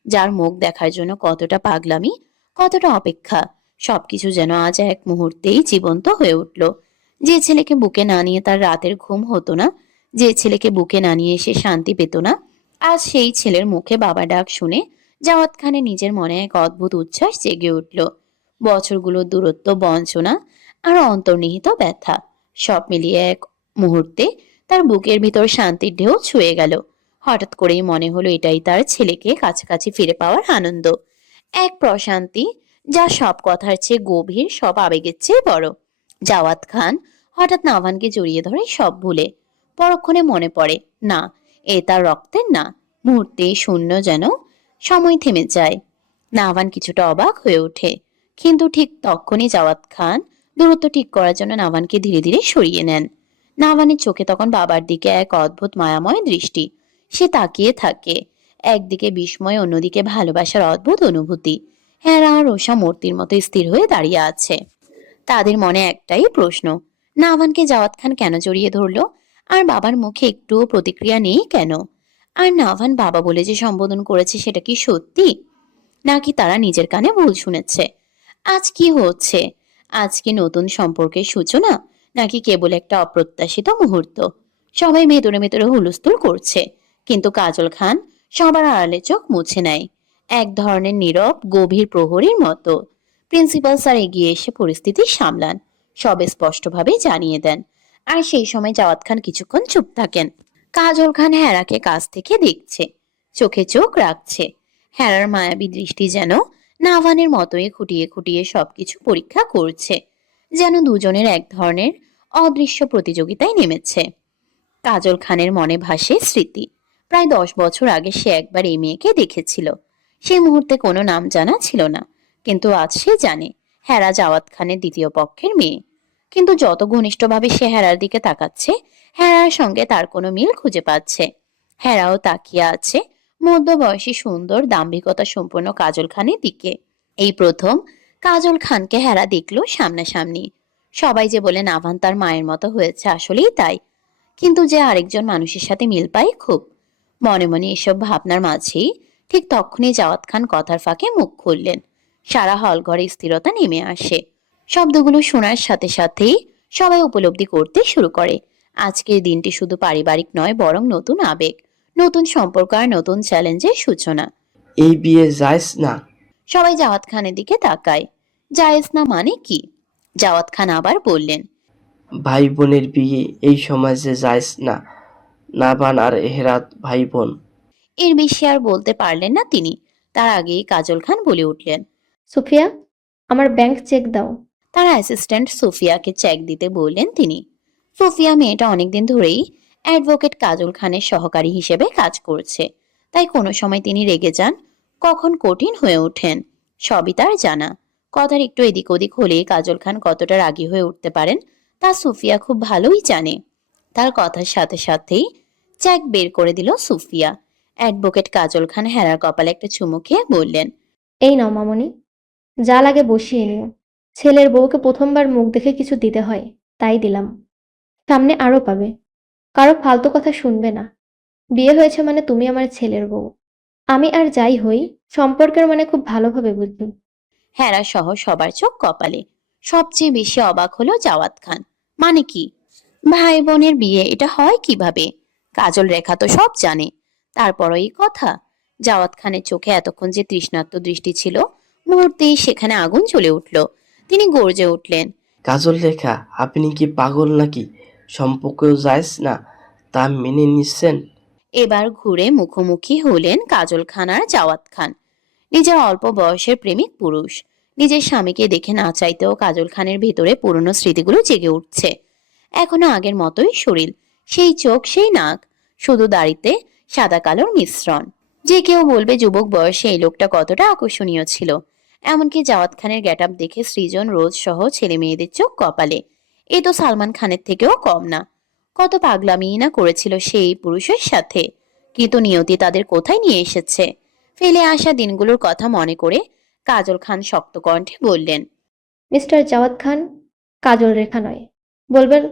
যার মুখ দেখার জন্য কতটা পাগলামি, কতটা অপেক্ষা, সবকিছু যেন আজ এক মুহূর্তেই জীবন্ত হয়ে উঠল। যে ছেলেকে বুকে না নিয়ে তার রাতের ঘুম হতো না, যে ছেলেকে বুকে না নিয়ে সে শান্তি পেত না, আজ সেই ছেলের মুখে বাবা ডাক শুনে জাওয়াত খানের নিজের মনে এক অদ্ভুত উচ্ছ্বাস জেগে উঠল। বছরগুলোর দূরত্ব, বঞ্চনা আর অন্তর্নিহিত ব্যথা, সব মিলিয়ে এক মুহূর্তে তার বুকের ভিতর শান্তির ঢেউ ছুঁয়ে গেল। হঠাৎ করেই মনে হলো এটাই তার ছেলেকে কাছাকাছি ফিরে পাওয়ার আনন্দ, এক প্রশান্তি যা সব কথার চেয়ে গভীর, সব আবেগের চেয়ে বড়। জাওয়াত খান হঠাৎ নাভানকে জড়িয়ে ধরে সব ভুলে পরক্ষণে মনে পড়ে, না, এ তার রক্তের না। মুহূর্তেই শূন্য যেন সময় থেমে যায়। নাভান কিছুটা অবাক হয়ে ওঠে, কিন্তু ঠিক তখনই জাওয়াত খান দূরত্ব ঠিক করার জন্য নাভানকে ধীরে ধীরে সরিয়ে নেন। নাভানের চোখে তখন বাবার দিকে এক অদ্ভুত মায়াময় দৃষ্টি। সে তাকিয়ে থাকে, একদিকে বিস্ময়, অন্যদিকে ভালোবাসার অদ্ভুত অনুভূতি। হেরা আর রোষা মূর্তির মতো স্থির হয়ে দাঁড়িয়ে আছে। তাদের মনে একটাই প্রশ্ন, নাভানকে জাওয়াত খান কেন জড়িয়ে ধরলো, আর বাবার মুখে একটুও প্রতিক্রিয়া নেই কেন? আর নাভান বাবা বলে যে সম্বোধন করেছে সেটা কি সত্যি, নাকি তারা নিজের কানে ভুল শুনেছে? আজ কি হচ্ছে? আজ কি নতুন সম্পর্কের সূচনা, নাকি কেবল একটা অপ্রত্যাশিত মুহূর্ত? সবাই ভেতরে ভেতরে হুলস্থুল করছে, কিন্তু কাজল খান সবার আড়ালে চোখ মুছে নেয়, এক ধরনের নীরব গভীর প্রহরীর মতো। প্রিন্সিপাল স্যার এগিয়ে এসে পরিস্থিতি সামলান, সবে স্পষ্টভাবে জানিয়ে দেন। আর সেই সময় জাওয়াত খান কিছুক্ষণ চুপ থাকেন। কাজল খান হেরাকে কাছ থেকে দেখছে, চোখে চোখ রাখছে। হেরার মায়াবী দৃষ্টি যেন নাভানের মতোই খুঁটিয়ে খুঁটিয়ে সবকিছু পরীক্ষা করছে, যেন দুজনের এক ধরনের অদৃশ্য প্রতিযোগিতায় নেমেছে। কাজল খানের মনে ভাসে স্মৃতি। প্রায় 10 বছর আগে সে একবার এই মেয়েকে দেখেছিল। সেই মুহূর্তে কোনো নাম জানা ছিল না, কিন্তু আজ সে জানে হেরা জাওয়াত খানের দ্বিতীয় পক্ষের মেয়ে। কিন্তু যত ঘনিষ্ঠভাবে সে হেরার দিকে তাকাচ্ছে, হেরার সঙ্গে তার কোনো মিল খুঁজে পাচ্ছে। হেরাও তাকিয়ে আছে মধ্যবয়সী সুন্দর দাম্ভিকতা সম্পন্ন কাজল খানের দিকে। এই প্রথম কাজল খানকে হেরা দেখলো সামনাসামনি। সবাই যে বলে নাভান তার মায়ের মতো হয়েছে, আসলেই তাই। কিন্তু যে আরেকজন মানুষের সাথে মিল পায় খুব। মনে মনে এসব ভাবনার মাঝেই ঠিক তখনই জাওয়াত খান কথার ফাঁকে মুখ খুললেন। সারা হল ঘরে স্থিরতা নেমে আসে। শব্দগুলো শোনার সাথে সাথেই সবাই উপলব্ধি করতে শুরু করে, আজকের দিনটি শুধু পারিবারিক নয়, বরং নতুন আবেগ, নতুন সম্পর্ক আর নতুন চ্যালেঞ্জের সূচনা। এই বিয়ে জায়েজ না। সবাই জাওয়াত খানের দিকে তাকায়। জায়েজ না মানে কি? জাওয়াত খান আবার বললেন, ভাই বোনের বিয়ে এই সমাজে জায়েজ না। নাভান আর হেরাত ভাই বোন। এর বেশি আর বলতে পারলেন না তিনি। তার আগেই কাজল খান বলে উঠলেন, সুফিয়া, আমার ব্যাংক চেক দাও। তার অ্যাসিস্ট্যান্ট সুফিয়াকে চেক দিতে বললেন তিনি। সুফিয়া মেয়েটা অনেকদিন ধরেই অ্যাডভোকেট কাজল খানের সহকারী হিসেবে কাজ করছে, তাই কোনো সময় তিনি রেগে যান, কখন কঠিন হয়ে ওঠেন, সবই তার জানা। কথার একটু এদিক ওদিক হলেই কাজল খান কতটা রাগী হয়ে উঠতে পারেন তা সুফিয়া খুব ভালোই জানে। তার কথার সাথে সাথেই চেক বের করে দিল সুফিয়া। অ্যাডভোকেট কাজল খান হেরার কপালে একটা চুমু খেয়ে বললেন, এই নাও মামনি, যা লাগে বসিয়ে নিও। ছেলের বউকে প্রথমবার মুখ দেখে কিছু দিতে হয়, তাই দিলাম। সামনে আরও পাবে। কারো ফালতু কথা শুনবে না। বিয়ে হয়েছে মানে তুমি আমার ছেলের বউ। আমি আর যাই হই, সম্পর্কের মানে খুব ভালোভাবে বুঝি। হেরা সহ সবার চোখ কপালে। সবচেয়ে বেশি অবাক হলো জাওয়াত খান। মানে কি? ভাই বোনের বিয়ে এটা হয় কিভাবে? কাজল রেখা তো সব জানে, তারপরও এই কথা। জাওয়াত খানের চোখে এতক্ষণ যে তৃষ্ণার্ত দৃষ্টি ছিল, মুহূর্তেই সেখানে আগুন জ্বলে উঠল। তিনি গর্জে উঠলেন, কাজল রেখা, আপনি কি পাগল নাকি? সম্পর্কেও জায়েজ না, তা মেনে নিচ্ছেন? এবার ঘুরে মুখোমুখি হলেন কাজল খান আর জাওয়াত খান। নিজের অল্প বয়সের প্রেমিক পুরুষ। নিজের স্বামীকে দেখে না চাইতেও কাজল খানের ভেতরে পুরনো স্মৃতিগুলো জেগে উঠছে। এখনো আগের মতোই শরীর, সেই চোখ, সেই নাক, শুধু দাড়িতে সাদা কালোর মিশ্রণ। যে কেউ বলবে যুবক বয়সে এই লোকটা কতটা আকর্ষণীয় ছিল। এমনকি জাওয়াত খানের গেটআপ দেখে সৃজন, রোজ সহ ছেলে মেয়েদের চোখ কপালে। এ তো সালমান খানের থেকেও কম না। কত পাগলামি না করেছিল সেই পুরুষের সাথে, কিন্তু নিয়তি তাদের কোথায় নিয়ে এসেছে। ফেলে আসা দিনগুলোর কথা মনে করে কাজল খান শক্ত কণ্ঠে বললেন, মিস্টার জাওয়াত খান, কাজল রেখা নয়, বলবেন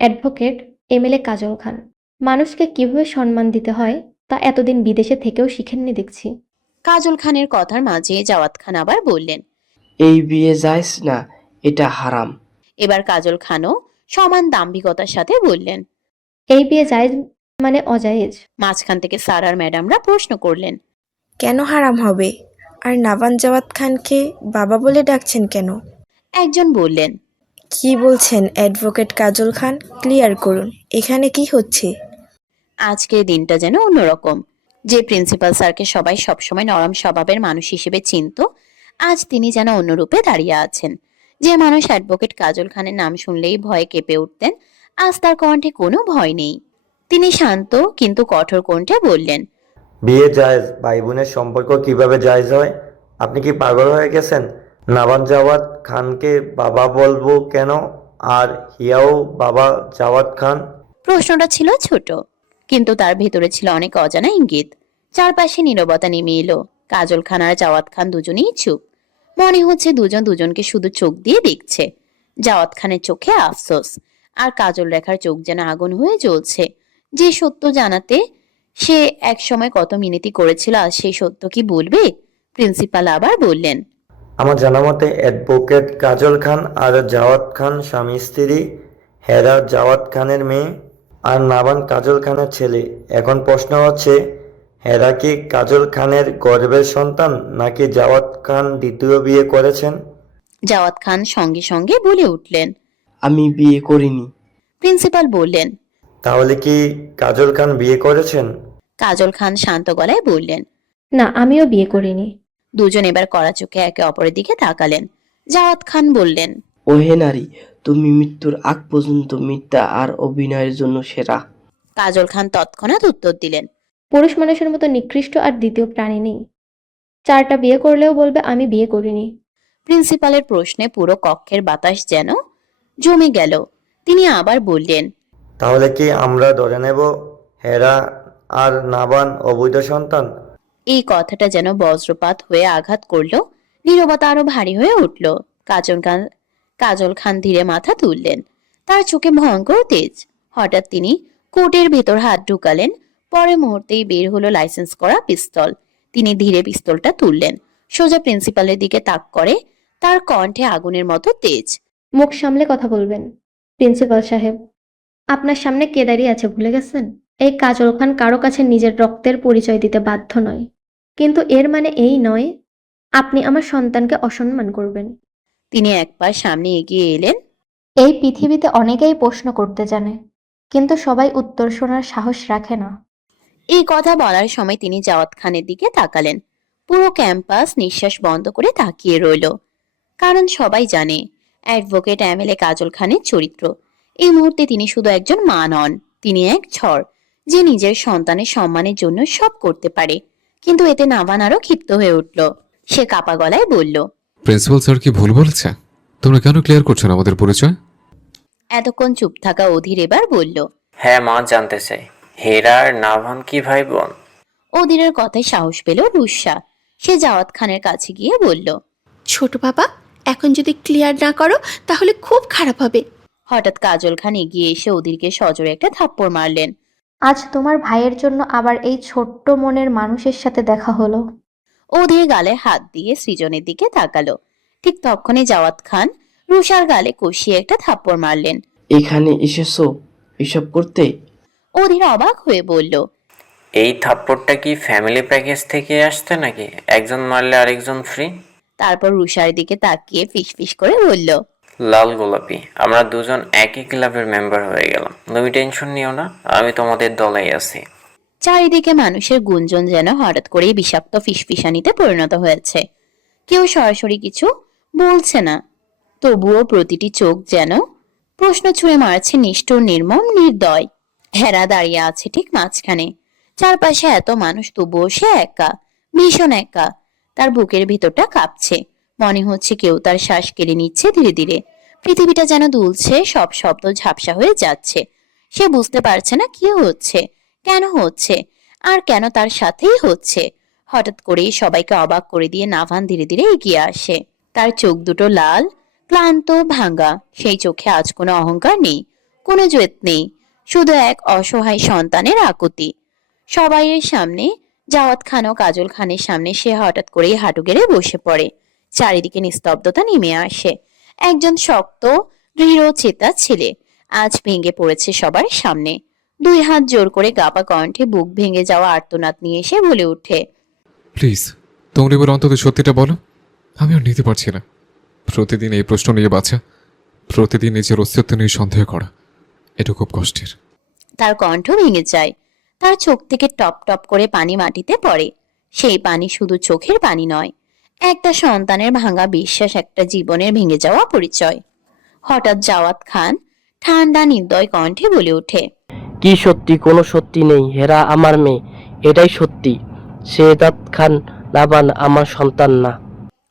অ্যাডভোকেট এমএলএ কাজল খান। মানুষকে কিভাবে সম্মান দিতে হয় তা এতদিন বিদেশে থেকেও শিখেননি দেখছি। কাজল খানের কথার মাঝে জাওয়াত খান আবার বললেন, এই বিয়ে জায়েজ না, এটা হারাম। এবার কাজল খানও সমান দাম্ভিকতার সাথে বললেন, এই বিয়ে জায়েজ মানে অজায়েজ। মাঝখান থেকে স্যার আর ম্যাডামরা প্রশ্ন করলেন, কেন হারাম হবে? আর নাভান জাওয়াত খানকে বাবা বলে ডাকছেন কেন? একজন বললেন, কি বলছেন অ্যাডভোকেট কাজল খান? ক্লিয়ার করুন, এখানে কি হচ্ছে? আজকের দিনটা যেন অন্যরকম। যে প্রিন্সিপাল স্যারকে সবাই সবসময় নরম স্বভাবের মানুষ হিসেবে চিনত, আজ তিনি যেন অন্য রূপে দাঁড়িয়ে আছেন। যে মানুষ অ্যাডভোকেট কাজল খানের নাম শুনলেই ভয়ে কেঁপে উঠতেন, আজ তার কণ্ঠে কোনো ভয় নেই। তিনি শান্ত কিন্তু কঠোর কণ্ঠে বললেন, বিয়ে জায়েজ, ভাই বোনের সম্পর্ক কিভাবে জায়েজ হয়? আপনি কি পাগল হয়ে গেছেন? নাবান জাওয়াদ খানকে বাবা বলবো কেন, আর হিয়াও বাবা জাওয়াদ খান? প্রশ্নটা ছিল ছোট, কিন্তু তার ভেতরে ছিল অনেক অজানা ইঙ্গিত। চারপাশে নীরবতা নেমে এলো। কাজল খান আর জাওয়াত খান দুজনেই চুপ। মনে হচ্ছে দুজন দুজনকে শুধু চোখ দিয়ে দেখছে। জাওয়াত খানের চোখে আফসোস, আর কাজল রেখার চোখ যেন আগুন হয়ে জ্বলছে। যে সত্য জানাতে সে একসময় কত মিনতি করেছিল, আজ সেই সত্য কি বলবে? প্রিন্সিপাল আবার বললেন, আমার জানা মতে অ্যাডভোকেট কাজল খান আর জাওয়াদ খান স্বামী স্ত্রী। হেরা জাওয়াদ খানের মেয়ে আর নাবান কাজল খানের ছেলে। এখন প্রশ্ন হচ্ছে, হেরা কি কাজল খানের গর্ভের সন্তান, নাকি জাওয়াদ খান দ্বিতীয় বিয়ে করেছেন? জাওয়াত খান সঙ্গে সঙ্গে বলে উঠলেন। আমি বিয়ে করিনি। প্রিন্সিপাল বললেন, তাহলে কি কাজল খান বিয়ে করেছেন? কাজল খান শান্ত গলায় বললেন, না, আমিও বিয়ে করিনি। দুজন এবার কড়া চোখে একে অপরের দিকে তাকালেন। জাওয়াত খান বললেন, ওহে নারী, তুমি মৃত্যুর আগ পর্যন্ত মিথ্যা আর অভিনয়ের জন্য সেরা। কাজল খান তৎক্ষণাৎ উত্তর দিলেন, পুরুষ মানুষের মতো নিকৃষ্ট আর দ্বিতীয় প্রাণী নেই। 4টা বিয়ে করলেও বলবে আমি বিয়ে করিনি। প্রিন্সিপালের প্রশ্নে পুরো কক্ষের বাতাস যেন জমে গেল। তিনি আবার বললেন, তাহলে কি আমরা ধরে নেব হেরা আর নাবান অবৈধ সন্তান? এই কথাটা যেন বজ্রপাত হয়ে আঘাত করলো। নীরবতা আরো ভারী হয়ে উঠল। কাজল খান ধীরে মাথা তুললেন। তার চোখে ভয়ঙ্কর তেজ। হঠাৎ তিনি কোটের ভেতর হাত ঢুকালেন। পরে মুহূর্তেই বের হলো লাইসেন্স করা পিস্তল। তিনি ধীরে পিস্তলটা তুললেন, সোজা প্রিন্সিপালের দিকে তাক করে। তার কণ্ঠে আগুনের মতো তেজ। মুখ সামলে কথা বলবেন। প্রিন্সিপাল সাহেব, আপনার সামনে কে দাঁড়িয়ে আছে ভুলে গেছেন? এই কাজল খান কারো কাছে নিজের রক্তের পরিচয় দিতে বাধ্য নয়, কিন্তু এর মানে এই নয় আপনি আমার সন্তানকে অসম্মান করবেন। তিনি একবার সামনে এগিয়ে এলেন। এই পৃথিবীতে অনেকেই প্রশ্ন করতে জানে, কিন্তু সবাই উত্তর শোনার সাহস রাখে না। এই কথা বলার সময় তিনি জাওয়াত খানের দিকে তাকালেন। পুরো ক্যাম্পাস নিঃশ্বাস বন্ধ করে তাকিয়ে রইল, কারণ সবাই জানে অ্যাডভোকেট এমএলএ কাজল খানের চরিত্র। এই মুহূর্তে তিনি শুধু একজন মা নন, তিনি এক ঝড় যে নিজের সন্তানের সম্মানের জন্য সব করতে পারে। কিন্তু এতে নাভান আরো ক্ষিপ্ত হয়ে উঠল। সে কাপা গলায় বলল, প্রিন্সিপাল স্যার কি ভুল বলেছে? তোমরা কেন ক্লিয়ার করছো না আমাদের পরিচয়? এতক্ষণ চুপ থাকা অধীর এবার বলল, হ্যাঁ মা, জানতে চাই হেরা আর নাভান কি ভাই বোন? অধীরের কথায় সাহস পেল রুষা। সে জাওয়াত খানের কাছে গিয়ে বলল, ছোট বাবা, এখন যদি ক্লিয়ার না করো তাহলে খুব খারাপ হবে। হঠাৎ কাজল খান এগিয়ে এসে অধীরকে সজোরে একটা থাপ্পড় মারলেন। আজ তোমার ভাইয়ের জন্য আবার এই ছোট্ট মনের মানুষের সাথে দেখা হলো। অধীর গালে হাত দিয়ে সৃজনের দিকে তাকালো। ঠিক তখনই জাওয়াত খান রুষার গালে কষিয়ে একটা থাপ্পড় মারলেন। এখানে এসেছো এসব করতে? অধীর অবাক হয়ে বলল, এই থাপ্পড়টা কি ফ্যামিলি প্যাকেজ থেকে আসছে নাকি একজন মারলে আরেকজন ফ্রি? তারপর রুষার দিকে তাকিয়ে ফিসফিস করে বলল, লাল গোলাপি, আমরা দুজন একই ক্লাবের মেম্বার হয়ে গেলাম। তুমি টেনশন নিও না, আমি তোমাদের দলেই আছি। চারিদিকে মানুষের গুঞ্জন যেন হঠাৎ করেই বিষাক্ত ফিসফিসানিতে পরিণত হয়েছে। কেউ সরাসরি কিছু বলছে না, তবুও প্রতিটি চোখ যেন প্রশ্ন ছুঁড়ে মারছে নিষ্ঠুর, নির্মম, নির্দয়। হেরা দাঁড়িয়ে আছে ঠিক মাঝখানে। চারপাশে এত মানুষ, তবুও সে একা, ভীষণ একা। তার বুকের ভিতরটা কাঁপছে। মনে হচ্ছে কেউ তার শ্বাস কেড়ে নিচ্ছে ধীরে ধীরে। পৃথিবীটা যেন দুলছে, সব শব্দ ঝাপসা হয়ে যাচ্ছে। সে বুঝতে পারছে না কি হচ্ছে, কেন হচ্ছে, আর কেন তার সাথেই হচ্ছে। হঠাৎ করেই সবাইকে অবাক করে দিয়ে নাভান ধীরে ধীরে এগিয়ে আসে। তার চোখ দুটো লাল, ক্লান্ত, ভাঙ্গা। সেই চোখে আজ কোনো অহংকার নেই, কোনো জেদ নেই, শুধু এক অসহায় সন্তানের আকুতি। সবাইয়ের সামনে, জাওয়াত খান ও কাজল খানের সামনে সে হঠাৎ করেই হাঁটু গেড়ে বসে পড়ে। চারিদিকে নিস্তব্ধতা নেমে আসে। একজন শক্ত, দৃঢ় চেতা ছেলে আজ ভেঙে পড়েছে সবার সামনে। 2 হাত জোর করে গাপা কণ্ঠে বুক ভেঙে যাওয়া আর্তনাদ নিয়ে এসে বলে ওঠে, প্লিজ তোমরা এবার অন্তত সত্যিটা বলো। আমি আর নিতে পারছি না প্রতিদিন এই প্রশ্ন নিয়ে বাঁচা, প্রতিদিন নিজের অস্তিত্ব নিয়ে সন্দেহ করা। এটা খুব কষ্টের। তার কণ্ঠ ভেঙে যায়। তার চোখ থেকে টপ টপ করে পানি মাটিতে পড়ে। সেই পানি শুধু চোখের পানি নয়, একটা সন্তানের ভাঙা বিশ্বাস, একটা জীবনের ভেঙে যাওয়া পরিচয়। হঠাৎ জাওয়াত খান ঠান্ডা নির্দয় কণ্ঠে বলে ওঠে, কি সত্যি? কোনো সত্যি নেই। হেরা আমার মেয়ে, এটাই সত্যি। শেহজাদ খান নাবান আমার সন্তান না।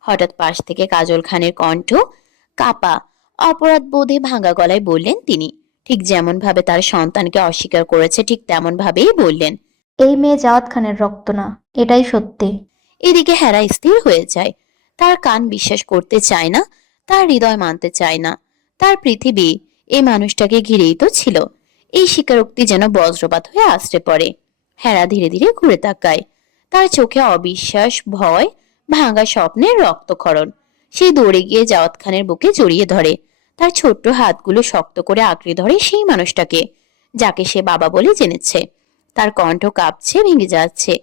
হঠাৎ পাশ থেকে কাজল খানের কণ্ঠ কাপা অপরাধ বোধে ভাঙা গলায় বললেন তিনি। ঠিক যেমন ভাবে তার সন্তানকে অস্বীকার করেছে ঠিক তেমন ভাবেই বললেন, এই মেয়ে জাওয়াত খানের রক্ত না, এটাই সত্যি। এদিকে হেরা স্থির হয়ে যায়। তার কান বিশ্বাস করতে চায় না, তার হৃদয় মানতে চায় না। তার পৃথিবী এই মানুষটাকে ঘিরেই তো ছিল। এই স্বীকারোক্তি যেন বজ্রপাত হয়ে আছড়ে পড়ে। হেরা ধীরে ধীরে ঘুরে তাকায়। তার চোখে অবিশ্বাস, ভয়, ভাঙা স্বপ্নের রক্তক্ষরণ। সে দৌড়ে গিয়ে জাওয়াত খানের বুকে জড়িয়ে ধরে। তার ছোট্ট হাতগুলো শক্ত করে আঁকড়ে ধরে সেই মানুষটাকে, যাকে সে বাবা বলে জেনেছে। তার কণ্ঠ কাঁপছে, ভেঙে যাচ্ছে।